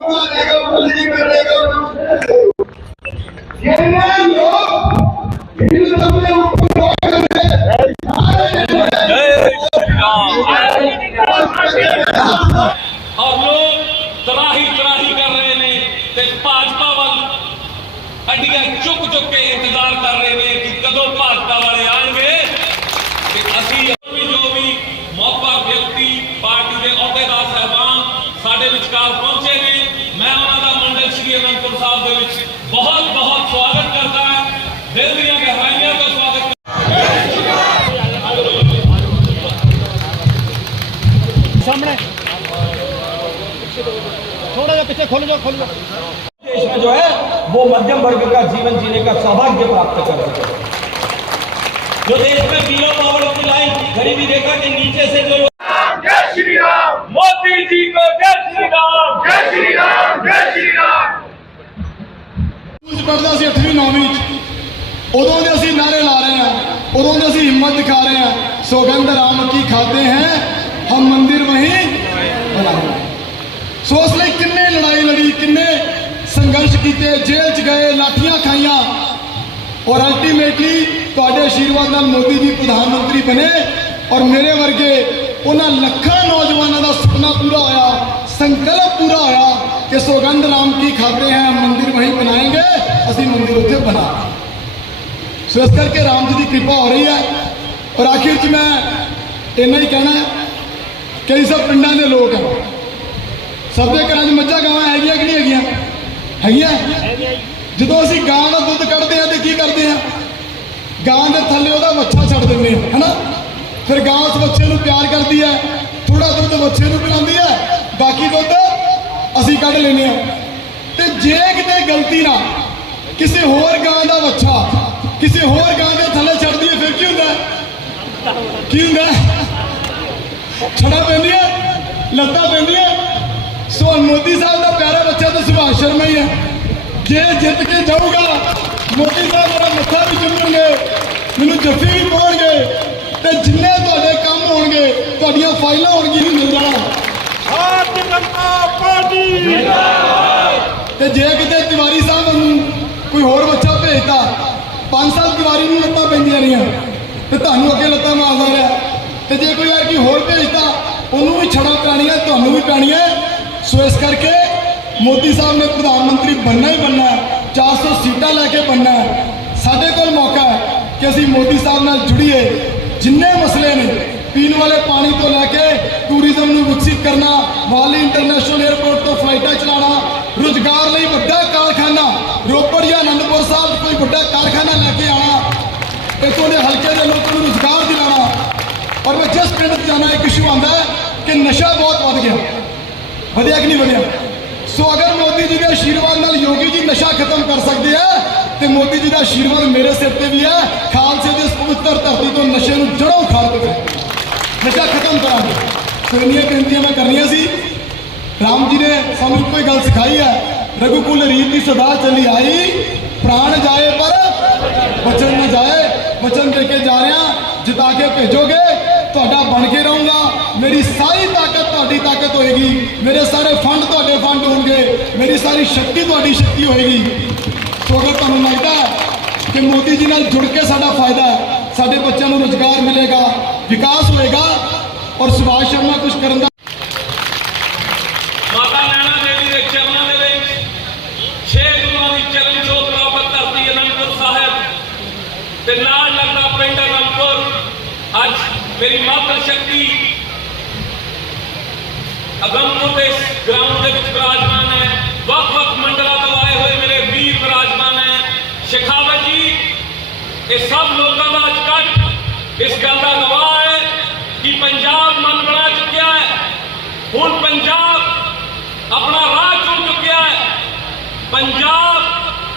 हड्डियां चुक चुक के इंतजार कर रहे हैं कि कदों भाजपा वाले आएंगे। असी जो भी मौका व्यक्ति पार्टी के अहुदेदार साहबान साडे विचकार पहुंचे ने, मैं उन्होंने मंडल श्री अनंदपुर साहब के बहुत बहुत स्वागत करता है, दिल दी गहराइयों का स्वागत। सामने थोड़ा सा पीछे खोल जाओ। देश में जो है वो मध्यम वर्ग का जीवन जीने का सौभाग्य प्राप्त कर सके। जो देश में बिलो पॉवर्टी लाइन गरीबी रेखा के नीचे से जो जय श्री राम, मोदी जी को जय श्री राम, जय श्री राम, जय श्री राम। पढ़ता सी 8वीं 9वीं उदों के असी नारे ला रहे हैं, उदों के असी हिम्मत दिखा रहे हैं। सौगंध राम की खाते हैं हम मंदिर वहीं बनाए। सो इसलिए किन्ने लड़ाई लड़ी, किन्ने संघर्ष किए, जेल च गए, लाठियां खाइया और अल्टीमेटली तुहाडे आशीर्वाद नाल मोदी जी प्रधानमंत्री बने और मेरे वर्गे उन्होंने लखों नौजवानों का सपना पूरा होया, संकल्प पूरा होया कि सौगंध राम की खाते हैं हम मंदिर वहीं बनाएंगे, असी मंदिर उत्थे बना। सो इस करके राम जी की कृपा हो रही है। और आखिर च मैं इन्ना ही कहना है, कई सब पिंडा के लोग हैं, सब के घर मझा गावां हैगियां कि नहीं हैगियां? हैगियां। जो असी गां का दुध कढ़ते हैं तो की करते हैं, गां के थले वह वच्छा छड़ देंगे है ना, फिर गां उस बच्चे को प्यार करती है, थोड़ा दुध बच्चे को पिलाती है, बाकी दुध असी कढ़ लेने। तो जे किते गलती ना किसी होर गां का वच्छा किसी होर गां के थले छड़ दिए फिर की होंदा? की होंदा? छड़ा पैंदी है, लत्तां पैंदियां। सो मोदी साहब का प्यारा बच्चा तो सुभाष शर्मा ही है। जे जित के जाऊगा मोदी साहब मेरा मत्था भी चुमणगे, मैनू जफ्फी भी पाउणगे, तो जिन्ने तुहाडे काम होणगे, तुहाडीआं फाइलां होणगी नहीं मिल जाना। ते जे किते तिवारी साहब नूं कोई होर बच्चा भेजता, 5 साल तिवारी नूं लत्तां पैंदियां रहियां ते तुहानूं अगे लत्तां मारदा रहा। ते जे कोई यार की होर भेजता, उन्होंने भी छड़ा पैणियां, तुहानूं भी पैणियां। सो इस करके मोदी साहब ने प्रधानमंत्री बनना ही बनना है, 400 सीटां लैके बनना है। साढ़े कोल मौका है कि असी मोदी साहब नाल जुड़िए। जिन्ने मसले ने पीने वाले पानी तो लैके टूरिज्म नूं विकसित करना, वाली इंटरनेशनल एयरपोर्ट तो फ्लाइटां चलाना, रोजगार लई वड्डा कारखाना रोपड़ या आनंदपुर साहब कोई वड्डा कारखाना लैके आना, इत्थों दे हल्के दे लोगों को रोजगार दिलाना। और मैं जिस पिंड जाना एक इशू आता है कि नशा बहुत बढ़ गया, बढ़िया कि नहीं बढ़िया? सो अगर मोदी जी के आशीर्वाद नाल योगी जी नशा खत्म कर सकते हैं तो मोदी जी का आशीर्वाद मेरे सिर पर भी है। खालसे की इस पवित्र धरती तो नशे को जड़ों उखाड़ के नशा खत्म करांगे। तो इन्नियां बेनतियां मैं करनियां सी। राम जी ने सानू कोई गल सिखाई है, रघुकुल रीत की सदा चली आई, प्राण जाए पर वचन न जाए। वचन दे के जा रहे हैं, जिता के भेजोगे ਤੁਹਾਡਾ बन के रहूँगा, मेरी सारी ताकत ਤੁਹਾਡੀ ताकत होएगी, मेरे सारे फंड ਤੁਹਾਡੇ फंड होंगे, मेरी सारी शक्ति ਤੁਹਾਡੀ शक्ति होएगी। तो अगर ਤੁਹਾਨੂੰ लगता है कि मोदी जी नाल जुड़ के साडा फायदा है, साडे बच्चों को रोजगार मिलेगा, विकास होएगा और सुभाष शर्मा कुछ करन दा माता नैना देवी के चरणों के विच 6 गुरुआं दी चरण जोत प्राप्त धरती अनंदपुर साहिब ते नाल लगदा पिंड अनंदपुर। अज मेरी मातृ शक्ति अगमपुर के ग्राउंड के विराजमान है, वख-वख मंडलों तो आए हुए मेरे वीर विराजमान है। शेखावत जी ये सब लोगों का अजकट इस गल का गवाह है कि पंजाब मन बना चुका है, हुण पंजाब अपना राह चुन चुका है, पंजाब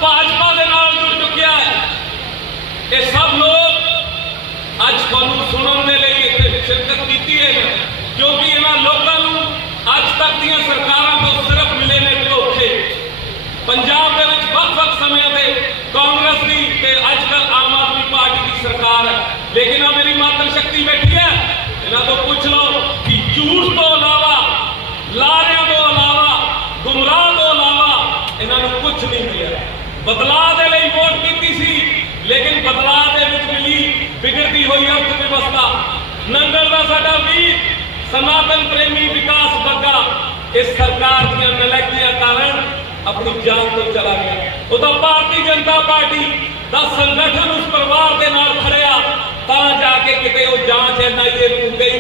भाजपा के नाल जुड़ चुका है। ये सब लोग अज तुहानूं सुनन दे लई इत्थे शिरकत कीती है, क्योंकि इन्हां लोकां नूं अज तक दीआं सरकारां तो सिर्फ मिले ने धोखे। पंजाब दे विच वख-वख समय ते कांग्रेस दी ते अजकल आम आदमी पार्टी की सरकार है, लेकिन आ मेरी मातृ शक्ति बैठी है। इन्हां तो पूछ लो कि झूठ तो अलावा, लारियां तो अलावा, गुमराह ਇਹਨਾਂ ਨੂੰ ਕੁਝ ਨਹੀਂ ਮਿਲਿਆ। ਬਦਲਾਅ ਦੇ ਲਈ ਵੋਟ ਕੀਤੀ ਸੀ, ਲੇਕਿਨ ਬਦਲਾਅ ਦੇ ਵਿੱਚ ਮਿਲੀ ਵਿਗੜਦੀ ਹੋਈ ਅਰਥ ਵਿਵਸਥਾ। ਨੰਗਲ ਦਾ ਸਾਡਾ ਵੀਰ ਸਨਾਤਨ ਪ੍ਰੇਮੀ ਵਿਕਾਸ ਬੱਗਾ ਇਸ ਸਰਕਾਰ ਦੀਆਂ ਨਲਾਇਕੀਆਂ ਕਾਰਨ ਆਪਣੀ ਜਾਨ ਤੋਂ ਚਲਾ ਗਿਆ। ਉਹਦਾ ਭਾਰਤੀ ਜਨਤਾ ਪਾਰਟੀ ਦਾ ਸੰਗਠਨ ਉਸ ਪਰਿਵਾਰ ਦੇ ਨਾਲ ਖੜਿਆ ਤਾਂ ਜਾ ਕੇ ਕਿਤੇ ਉਹ ਜਾਂਚ NIA ਨੂੰ ਗਈ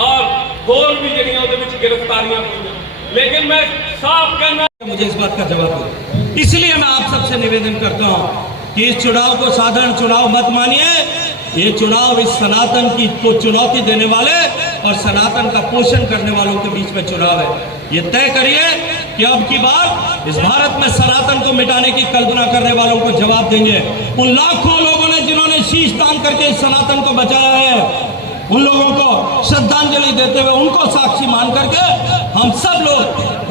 ਔਰ ਹੋਰ भी ਜਿਹੜੀਆਂ ਉਹਦੇ ਵਿੱਚ गिरफ्तारियां ਹੋਈਆਂ। लेकिन मैं साफ कहना, मुझे इस बात का जवाब दो। इसलिए मैं आप सबसे निवेदन करता हूं कि इस चुनाव को साधारण चुनाव मत मानिए। ये चुनाव इस सनातन की को चुनौती देने वाले और सनातन का पोषण करने वालों के बीच में चुनाव है। ये तय करिए कि अब की बार इस भारत में सनातन को मिटाने की कल्पना करने वालों को जवाब देंगे। उन लाखों लोगों ने जिन्होंने शीश तान करके इस सनातन को बचाया है, उन लोगों को श्रद्धांजलि देते हुए उनको साक्षी मान करके हम सब लोग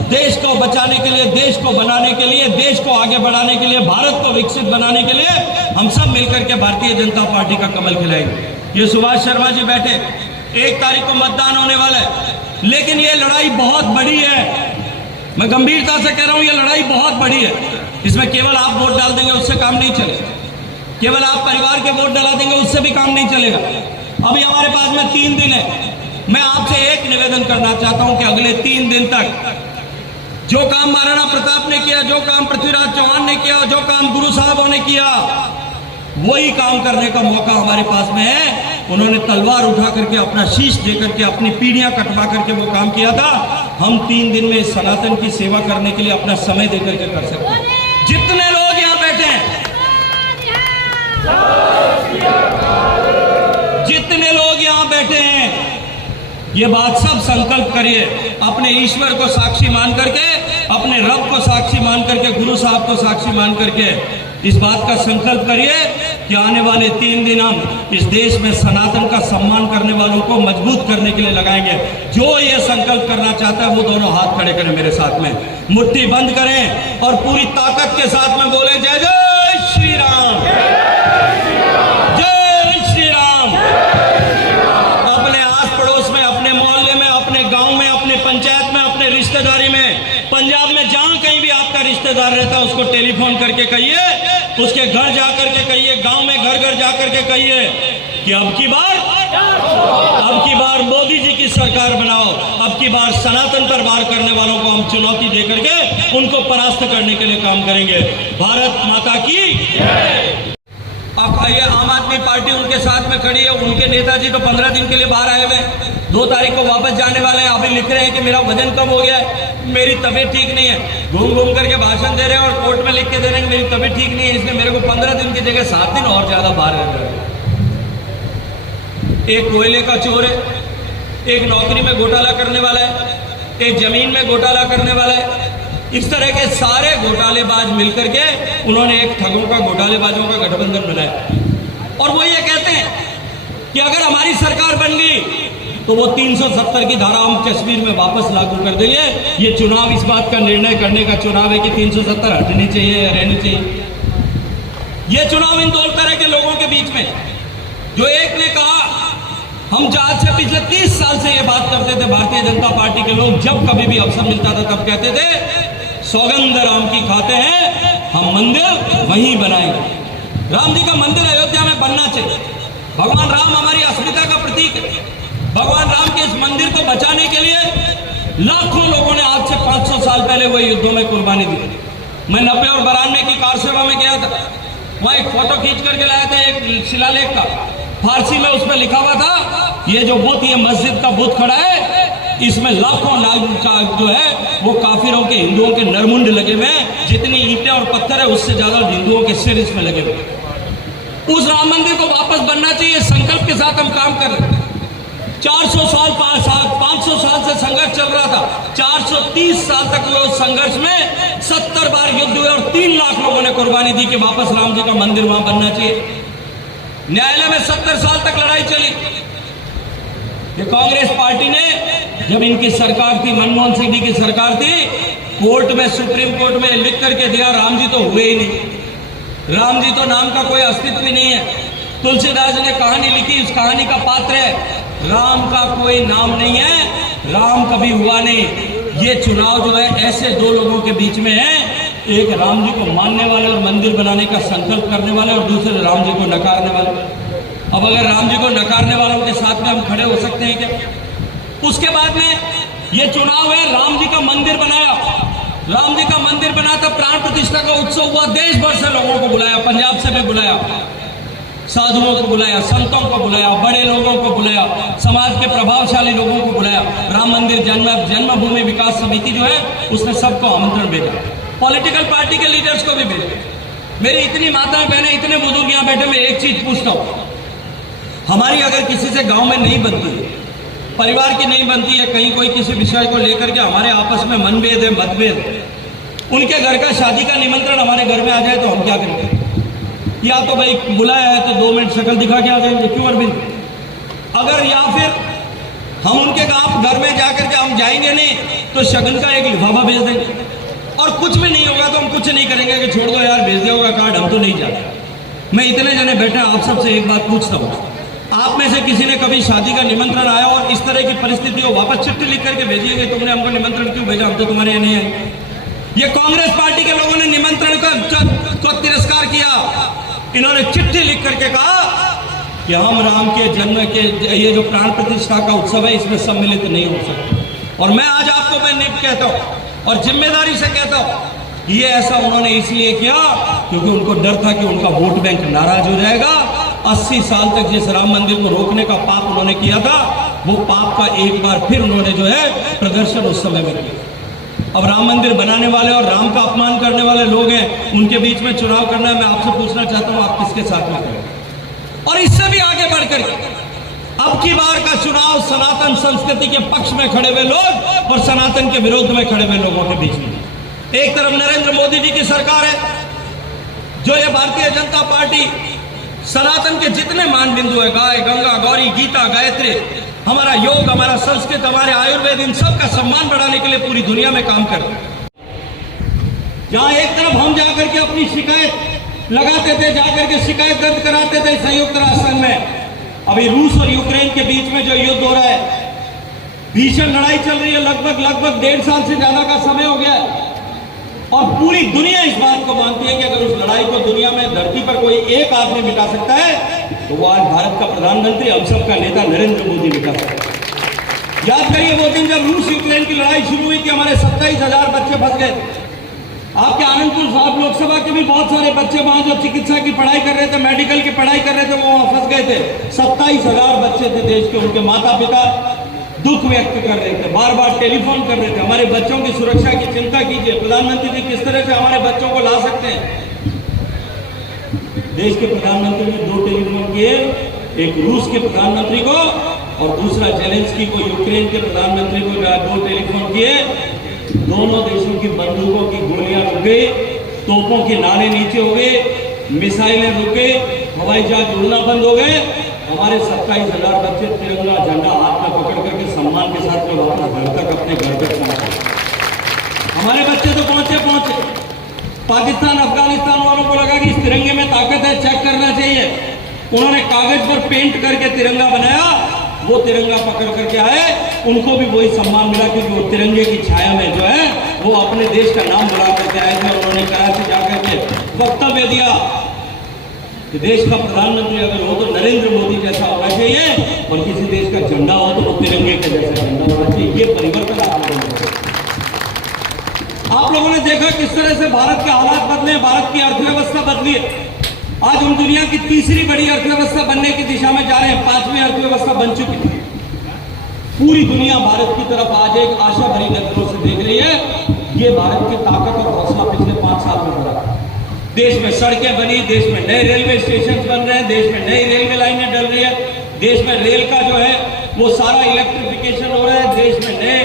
देश को बचाने के लिए, देश को बनाने के लिए, देश को आगे बढ़ाने के लिए, भारत को विकसित बनाने के लिए हम सब मिलकर के भारतीय जनता पार्टी का कमल खिलाएंगे। ये सुभाष शर्मा जी बैठे, 1 तारीख को मतदान होने वाला है, लेकिन ये लड़ाई बहुत बड़ी है। मैं गंभीरता से कह रहा हूं, ये लड़ाई बहुत बड़ी है। इसमें केवल आप वोट डाल देंगे उससे काम नहीं चलेगा, केवल आप परिवार के वोट डला देंगे उससे भी काम नहीं चलेगा। अभी हमारे पास में 3 दिन है। मैं आपसे एक निवेदन करना चाहता हूं कि अगले 3 दिन तक जो काम महाराणा प्रताप ने किया, जो काम पृथ्वीराज चौहान ने किया, जो काम गुरु साहबों ने किया, वही काम करने का मौका हमारे पास में है। उन्होंने तलवार उठा करके, अपना शीश दे करके, अपनी पीढ़ियां कटवा करके वो काम किया था। हम 3 दिन में सनातन की सेवा करने के लिए अपना समय दे करके कर सकते हैं। जितने लोग यहाँ बैठे हैं, जितने लोग यहाँ बैठे हैं, ये बात सब संकल्प करिए, अपने ईश्वर को साक्षी मान करके, अपने रब को साक्षी मान करके, गुरु साहब को साक्षी मान करके इस बात का संकल्प करिए कि आने वाले 3 दिन हम इस देश में सनातन का सम्मान करने वालों को मजबूत करने के लिए लगाएंगे। जो ये संकल्प करना चाहता है वो दोनों हाथ खड़े करें मेरे साथ में, मुट्ठी बंद करें और पूरी ताकत के साथ में बोले जय जय श्री राम, जय श्री राम। अपने आस पड़ोस में, अपने मोहल्ले में, अपने गांव में, अपने पंचायत में, अपने रिश्तेदारी में, पंजाब में जहां कहीं भी आपका रिश्तेदार रहता है उसको टेलीफोन करके कहिए, उसके घर जाकर के कहिए, गांव में घर घर जाकर के कहिए कि अब की बार मोदी जी की सरकार बनाओ, अब की बार सनातन पर वार करने वालों को हम चुनौती दे करके उनको परास्त करने के लिए काम करेंगे। भारत माता की। अब ये आम आदमी पार्टी उनके साथ में खड़ी है, उनके नेताजी तो 15 दिन के लिए बाहर आए हुए, 2 तारीख को वापस जाने वाले हैं। अभी लिख रहे हैं कि मेरा वजन कम हो गया है, मेरी तबीयत ठीक नहीं है, घूम घूम करके भाषण दे रहे हैं और कोर्ट में लिख के दे रहे हैं कि मेरी तबीयत ठीक नहीं है, इसलिए मेरे को 15 दिन की जगह 7 दिन और ज्यादा बाहर रह रहे हैं। एक कोयले का चोर है, एक नौकरी में घोटाला करने वाला है, एक जमीन में घोटाला करने वाला है। इस तरह के सारे घोटालेबाज मिलकर के उन्होंने एक ठगों का, घोटालेबाजों का गठबंधन बनाया और वो ये कहते हैं कि अगर हमारी सरकार बन गई तो वो 370 की धारा हम कश्मीर में वापस लागू कर देंगे। ये चुनाव इस बात का निर्णय करने का चुनाव है कि 370 हटनी चाहिए या रहनी चाहिए। ये चुनाव इन 2 तरह के लोगों के बीच में, जो एक ने कहा, हम आज से पिछले 30 साल से ये बात करते थे, भारतीय जनता पार्टी के लोग जब कभी भी अवसर मिलता था तब कहते थे सौगंध राम की खाते हैं, हम मंदिर वहीं बनाएंगे। राम जी का मंदिर अयोध्या में बनना चाहिए। भगवान राम हमारी अस्मिता का प्रतीक है। भगवान राम के इस मंदिर को बचाने के लिए लाखों लोगों ने आज से 500 साल पहले वो युद्धों में कुर्बानी दी। मैं 90 और 92 की कार सेवा में गया था, वहां एक फोटो खींच करके लाया था, एक शिलालेख का, फारसी में उसमें लिखा हुआ था ये जो बुत, ये मस्जिद का बुत खड़ा है, इसमें लाखों जो है वो काफिरों के, हिंदुओं के नरमुंड लगे हुए हैं। जितनी ईंटें और पत्थर है उससे ज्यादा हिंदुओं के सिर इसमें लगे हुए। उस राम मंदिर को वापस बनना चाहिए, संकल्प के साथ हम काम कर रहे हैं। 400 साल 500 साल से संघर्ष चल रहा था, 430 साल तक वो संघर्ष में 70 बार युद्ध हुए और 3 लाख लोगों ने कुर्बानी दी कि वापस राम जी का मंदिर वहां बनना चाहिए। न्यायालय में 70 साल तक लड़ाई चली। ये कांग्रेस पार्टी ने, जब इनकी सरकार थी, मनमोहन सिंह जी की सरकार थी, कोर्ट में, सुप्रीम कोर्ट में लिख करके दिया राम जी तो हुए ही नहीं, राम जी तो नाम का कोई अस्तित्व ही नहीं है। तुलसीदास ने कहानी लिखी, उस कहानी का पात्र है, राम का कोई नाम नहीं है, राम कभी हुआ नहीं। ये चुनाव जो है ऐसे 2 लोगों के बीच में है एक राम जी को मानने वाले और मंदिर बनाने का संकल्प करने वाले और दूसरे राम जी को नकारने वाले। अब अगर राम जी को नकारने वालों के साथ में हम खड़े हो सकते हैं क्या? उसके बाद में ये चुनाव है, राम जी का मंदिर बनाया, राम जी का मंदिर बना तो प्राण प्रतिष्ठा का उत्सव हुआ, देश भर से लोगों को बुलाया, पंजाब से भी बुलाया, साधुओं को बुलाया, संतों को बुलाया, बड़े लोगों को बुलाया, समाज के प्रभावशाली लोगों को बुलाया। राम मंदिर जन्मभूमि विकास समिति जो है उसने सबको आमंत्रण भेजा, पॉलिटिकल पार्टी के लीडर्स को भी भेजा। मेरी इतनी माताएं बहनें, इतने बुजुर्ग यहाँ बैठे, मैं एक चीज पूछता हूं, हमारी अगर किसी से गांव में नहीं बनती है, परिवार की नहीं बनती है, कहीं कोई किसी विषय को लेकर के हमारे आपस में मनभेद है, मतभेद है, उनके घर का शादी का निमंत्रण हमारे घर में आ जाए तो हम क्या करेंगे? या तो भाई बुलाया है तो 2 मिनट शक्ल दिखा के आ जाएंगे, क्यों अरविंद? अगर या फिर हम उनके घर में जाकर के हम जाएंगे नहीं तो शगन का एक लिफाफा भेज देंगे, और कुछ भी नहीं होगा तो हम कुछ नहीं करेंगे कि छोड़ दो यार, भेज दिया होगा कार्ड, हम तो नहीं जाते। मैं इतने जने बैठे आप सबसे एक बात पूछता हूँ, आप में से किसी ने कभी शादी का निमंत्रण आया और इस तरह की परिस्थिति हो, वापस चिट्ठी लिख करके भेजिए कि तुमने हमको निमंत्रण क्यों भेजा, हम तो तुम्हारे यहाँ नहीं आए? ये कांग्रेस पार्टी के लोगों ने निमंत्रण को तिरस्कार किया, इन्होंने चिट्ठी लिख करके कहा कि हम राम के जन्म के ये जो प्राण प्रतिष्ठा का उत्सव है इसमें सम्मिलित नहीं हो सकते। और मैं आज आपको मैं निप कहता हूं और जिम्मेदारी से कहता हूं, ये ऐसा उन्होंने इसलिए किया क्योंकि उनको डर था कि उनका वोट बैंक नाराज हो जाएगा। 80 साल तक जिस राम मंदिर को रोकने का पाप उन्होंने किया था, वो पाप का एक बार फिर उन्होंने जो है प्रदर्शन उस समय में किया। अब राम मंदिर बनाने वाले और राम का अपमान करने वाले लोग हैं, उनके बीच में चुनाव करना है। मैं आपसे पूछना चाहता हूं, आप किसके साथ में करें? और इससे भी आगे बढ़कर अब की बार का चुनाव सनातन संस्कृति के पक्ष में खड़े हुए लोग और सनातन के विरोध में खड़े हुए लोगों के बीच में। एक तरफ नरेंद्र मोदी जी की सरकार है, जो ये भारतीय जनता पार्टी सनातन के जितने मान बिंदु है, गाय, गंगा, गौरी, गीता, गायत्री, हमारा योग, हमारा संस्कृत, हमारे आयुर्वेद, इन सब का सम्मान बढ़ाने के लिए पूरी दुनिया में काम करते हैं। जहां एक तरफ हम जाकर के अपनी शिकायत लगाते थे, जाकर के शिकायत दर्ज कराते थे संयुक्त राष्ट्र संघ में, अभी रूस और यूक्रेन के बीच में जो युद्ध हो रहा है, भीषण लड़ाई चल रही है, लगभग 1.5 साल से ज्यादा का समय हो गया है, और पूरी दुनिया इस बात को मानती है कि अगर उस लड़ाई को दुनिया में धरती पर कोई एक आदमी मिटा सकता है तो वो आज भारत का प्रधानमंत्री, हम सबका नेता नरेंद्र मोदी मिटा सकता है। याद करिए वो दिन जब रूस यूक्रेन की लड़ाई शुरू हुई थी, हमारे 27,000 बच्चे फंस गए। आपके आनंदपुर साहब लोकसभा के भी बहुत सारे बच्चे वहां जो चिकित्सा की पढ़ाई कर रहे थे, मेडिकल की पढ़ाई कर रहे थे, वो वहां फंस गए थे। 27,000 बच्चे थे देश के, उनके माता पिता दुख व्यक्त कर रहे थे, बार बार टेलीफोन कर रहे थे, हमारे बच्चों की सुरक्षा की चिंता कीजिए, प्रधानमंत्री जी किस तरह से हमारे बच्चों को ला सकते हैं। देश के प्रधानमंत्री ने 2 टेलीफोन किए, एक रूस के प्रधानमंत्री को और दूसरा जेलेंस्की को, यूक्रेन के प्रधानमंत्री को 2 टेलीफोन किए। दोनों देशों की बंदूकों की गोलियां रुक गई, तोपों के नारे नीचे हो गए, मिसाइलें रुक गई, हवाई जहाज उड़ना बंद हो गए। हमारे 27,000 बच्चे तिरंगा झंडा हाथ में पकड़ करके सम्मान के साथ में वापस घर तक अपने घर तक पहुंचे। हमारे बच्चे तो पहुंचे। पाकिस्तान अफगानिस्तान वालों को लगा कि इस तिरंगे में ताकत है, चेक करना चाहिए। उन्होंने कागज पर पेंट करके तिरंगा बनाया, वो तिरंगा पकड़ करके आए, उनको भी वही सम्मान मिला क्योंकि वो तिरंगे की छाया में जो है वो अपने देश का नाम बुला करके आए थे। उन्होंने कराची जाकर के वक्तव्य दिया कि देश का प्रधानमंत्री अगर हो तो नरेंद्र मोदी जैसा होना चाहिए, और किसी देश का झंडा हो तो वो तिरंगे के जैसा झंडा होना चाहिए। ये परिवर्तन आप लोगों ने देखा किस तरह से भारत के हालात बदले, भारत की अर्थव्यवस्था बदली है। आज हम दुनिया की तीसरी बड़ी अर्थव्यवस्था बनने की दिशा में जा रहे हैं, 5वीं अर्थव्यवस्था बन चुकी है। पूरी दुनिया भारत की तरफ आज एक आशा भरी नजरों से देख रही है। ये भारत की ताकत और हौसला पिछले 5 साल में बढ़ा। देश में सड़कें बनी, देश में नए रेलवे स्टेशन बन रहे हैं, देश में नई रेलवे लाइनें डल रही है, देश में रेल का जो है वो सारा इलेक्ट्रिफिकेशन हो रहा है, देश में नए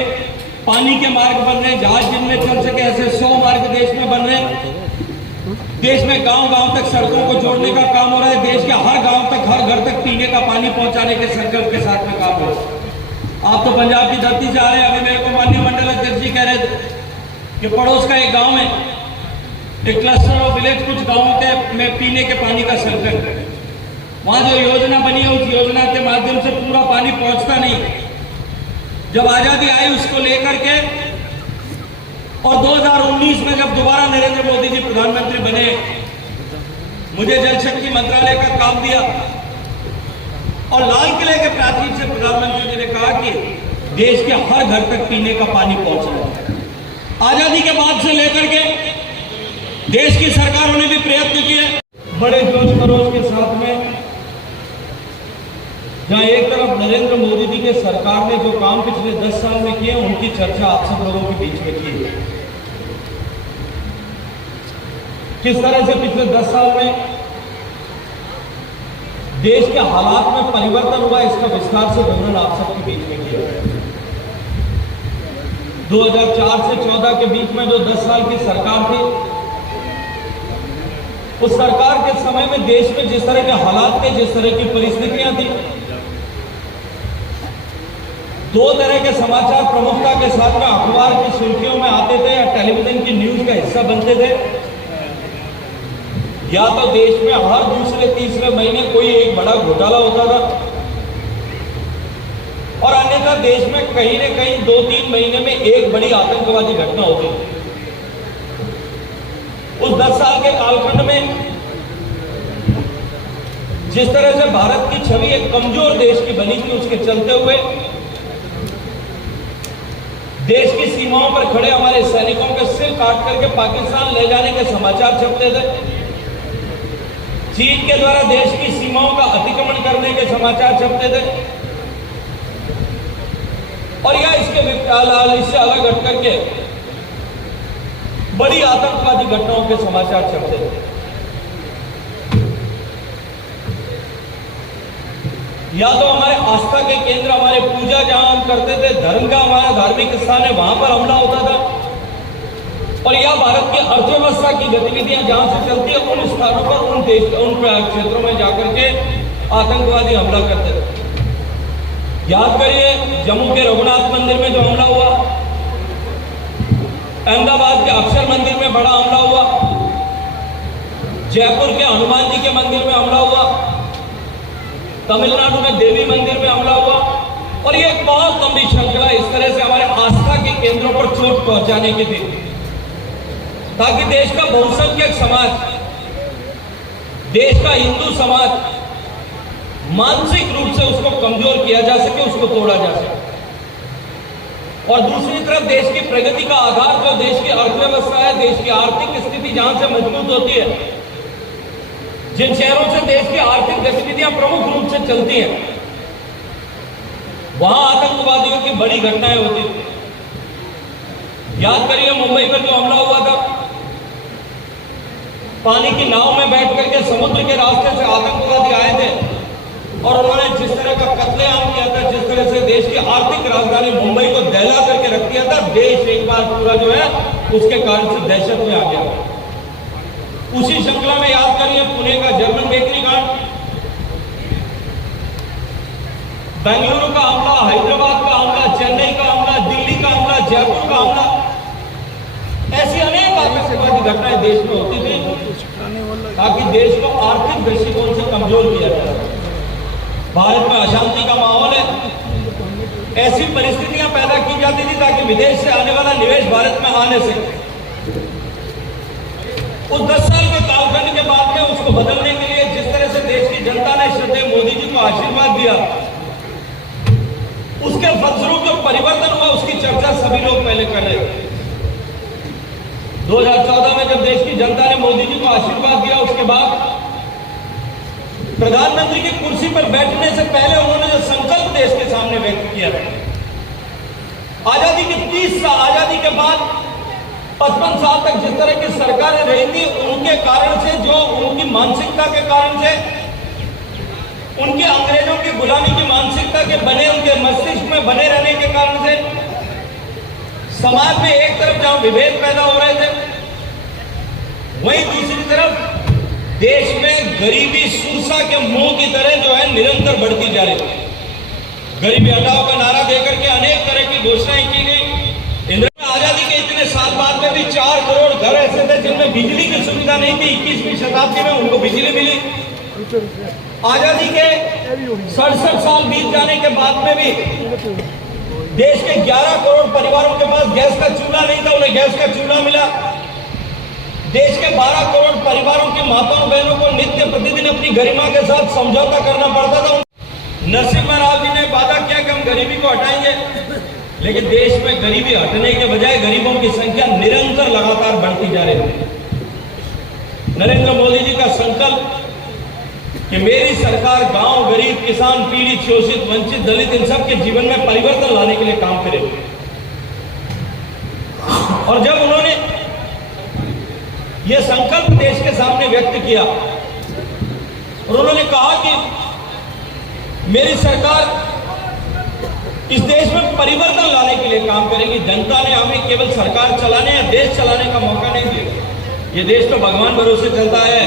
पानी के मार्ग बन रहे हैं, जहाज जिनमें चल सके ऐसे 100 मार्ग देश में बन रहे हैं। देश में गांव-गांव तक सड़कों को जोड़ने का काम हो रहा है, देश के हर गांव तक, हर घर तक पीने का पानी पहुंचाने के संकल्प के साथ में काम हो रहा है। आप तो पंजाब की धरती से आ रहे हैं। अभी मेरे को माननीय मंडल अध्यक्ष जी कह रहे थे कि पड़ोस का एक गाँव में एक क्लस्टर ऑफ विलेज, कुछ गांवों के में पीने के पानी का संकट है। वहां जो योजना बनी है उस योजना के माध्यम से पूरा पानी पहुंचता नहीं। जब आजादी आई उसको लेकर के और 2019 में जब दोबारा नरेंद्र मोदी प्रधानमंत्री बने, मुझे जल शक्ति मंत्रालय का काम दिया और लाल किले के प्राचीर से प्रधानमंत्री जी ने कहा कि देश के हर घर तक पीने का पानी पहुंचना है। आजादी के बाद से लेकर के देश की सरकारों ने भी प्रयत्न किए बड़े जोश खरोश के साथ में। जहां एक तरफ नरेंद्र मोदी जी के सरकार ने जो काम पिछले 10 साल में किए, उनकी चर्चा आप सब लोगों के बीच में की है। किस तरह से पिछले 10 साल में देश के हालात में परिवर्तन हुआ, इसका विस्तार से वर्णन आप सबके बीच में किया। 2004 से 14 के बीच में जो 10 साल की सरकार थी, उस सरकार के समय में देश में जिस तरह के हालात थे, जिस तरह की परिस्थितियां थी, दो तरह के समाचार प्रमुखता के साथ में अखबार की सुर्खियों में आते थे या टेलीविजन की न्यूज का हिस्सा बनते थे। या तो देश में हर दूसरे तीसरे महीने कोई एक बड़ा घोटाला होता था और अन्यथा देश में कहीं न कहीं 2-3 महीने में एक बड़ी आतंकवादी घटना होती थी। उस 10 साल के कालखंड में जिस तरह से भारत की छवि एक कमजोर देश की बनी थी, उसके चलते हुए देश की सीमाओं पर खड़े हमारे सैनिकों के सिर काट करके पाकिस्तान ले जाने के समाचार छपते थे। चीन के द्वारा देश की सीमाओं का अतिक्रमण करने के समाचार छपते थे और या इससे अलग हट करके बड़ी आतंकवादी घटनाओं के समाचार छपते थे। या तो हमारे आस्था के केंद्र, हमारे पूजा जहां हम करते थे, धर्म का हमारा धार्मिक स्थान है, वहां पर हमला होता था और या भारत की अर्थव्यवस्था की गतिविधियां जहां से चलती है, उन स्थानों पर, उन क्षेत्रों में जाकर के आतंकवादी हमला करते थे। याद करिए जम्मू के रघुनाथ मंदिर में जो हमला हुआ, अहमदाबाद के अक्षर मंदिर में बड़ा हमला हुआ, जयपुर के हनुमान जी के मंदिर में हमला हुआ, तमिलनाडु में देवी मंदिर में हमला हुआ और ये एक बहुत लंबी श्रृंखला इस तरह से हमारे आस्था के केंद्रों पर चोट पहुंचाने की थी, ताकि देश का बहुसंख्यक समाज, देश का हिंदू समाज मानसिक रूप से उसको कमजोर किया जा सके, उसको तोड़ा जा सके। और दूसरी तरफ देश की प्रगति का आधार जो देश की अर्थव्यवस्था है, देश की आर्थिक स्थिति जहां से मजबूत होती है, जिन शहरों से देश की आर्थिक गतिविधियां प्रमुख रूप से चलती हैं, वहां आतंकवादियों की बड़ी घटनाएं होती थी। याद करिए मुंबई पर जो हमला हुआ था, पानी की नाव में बैठ करके समुद्र के रास्ते से आतंकवादी आए थे और उन्होंने जिस तरह का कत्लेआम किया था, जिस तरह से देश की आर्थिक राजधानी मुंबई को दहला करके रख दिया था, देश एक बार पूरा जो है उसके कारण से दहशत में आ गया। उसी श्रृंखला में याद करिए पुणे का जर्मन बेकरी कांड, बेंगलुरु का हमला, हैदराबाद का हमला, चेन्नई का हमला, दिल्ली का हमला, जयपुर का हमला, ऐसी अनेक आतंकवादी घटनाएं देश में होती थी ताकि देश को आर्थिक दृष्टिकोण से कमजोर किया जाए। भारत में अशांति का माहौल है, ऐसी परिस्थितियां पैदा की जाती थी ताकि विदेश से आने वाला निवेश भारत में आने से। उस 10 साल के कालखंड के बाद में उसको बदलने के लिए जिस तरह से देश की जनता ने श्रद्धेय मोदी जी को आशीर्वाद दिया, उसके फलस्वरूप जो परिवर्तन हुआ उसकी चर्चा सभी लोग पहले कर रहे थे। 2014 में जब देश की जनता ने मोदी जी को आशीर्वाद दिया, उसके बाद प्रधानमंत्री की कुर्सी पर बैठने से पहले उन्होंने जो संकल्प देश के सामने व्यक्त किया था, आजादी के 30 साल, आजादी के बाद 55 साल तक जिस तरह की सरकारें रही थी, उनके कारण से, जो उनकी मानसिकता के कारण से, उनके अंग्रेजों की गुलामी की मानसिकता के बने, उनके मस्तिष्क में बने रहने के कारण से समाज में एक तरफ जहां विभेद पैदा हो रहे थे, वहीं दूसरी तरफ देश में गरीबी सुरसा के मुंह की तरह जो है निरंतर बढ़ती जा रही है। गरीबी हटाओ का नारा देकर के अनेक तरह की घोषणाएं की गई। इंदिरा आजादी के इतने साल बाद में भी 4 करोड़ घर ऐसे थे जिनमें बिजली की सुविधा नहीं थी। 21वीं शताब्दी में उनको बिजली मिली। आजादी के 67 साल बीत जाने के बाद में भी देश के 11 करोड़ परिवारों के पास गैस का चूल्हा नहीं था, उन्हें गैस का चूल्हा मिला। देश के 12 करोड़ परिवारों की माताओं बहनों को नित्य प्रतिदिन अपनी गरिमा के साथ समझौता करना पड़ता था। नरसिम्हा राव जी ने वादा किया कि हम गरीबी को हटाएंगे, लेकिन देश में गरीबी हटने के बजाय गरीबों की संख्या निरंतर लगातार बढ़ती जा रही है। नरेंद्र मोदी जी का संकल्प कि मेरी सरकार गांव, गरीब, किसान, पीड़ित, शोषित, वंचित, दलित इन सब के जीवन में परिवर्तन लाने के लिए काम करेगी। और जब उन्होंने यह संकल्प देश के सामने व्यक्त किया और उन्होंने कहा कि मेरी सरकार इस देश में परिवर्तन लाने के लिए काम करेगी, जनता ने हमें केवल सरकार चलाने या देश चलाने का मौका नहीं दिया। ये देश तो भगवान भरोसे चलता है।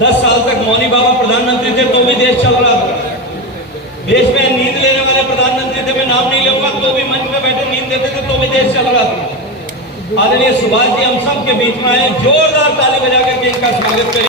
10 साल तक मौनी बाबा प्रधानमंत्री थे तो भी देश चल रहा था। देश में नींद लेने वाले प्रधानमंत्री थे, मैं नाम नहीं लूंगा, तो भी मंच पे बैठे नींद लेते थे तो भी देश चल रहा था। आदरणीय सुभाष जी हम सब के बीच में आए, जोरदार ताली बजा करके इनका स्वागत करें।